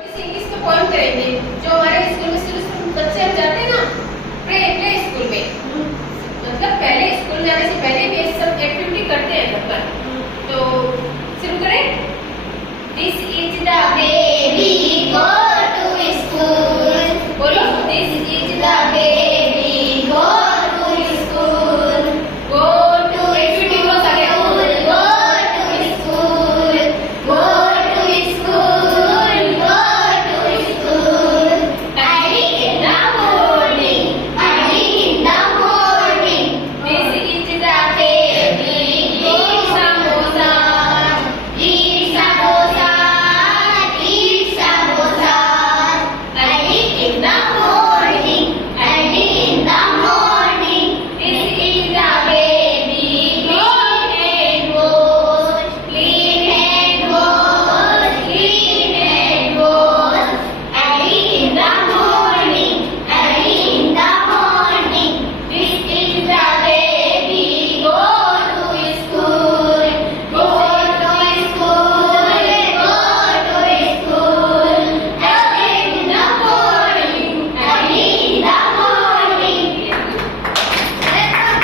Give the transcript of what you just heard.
इस इंग्लिश के पोएम करेंगे जो हमारे स्कूल में शुरू बच्चे हम जाते हैं ना प्ले स्कूल में, मतलब पहले स्कूल जाने से पहले भी ये सब एक्टिविटी करते हैं घर पर। तो शुरू करें। This is the day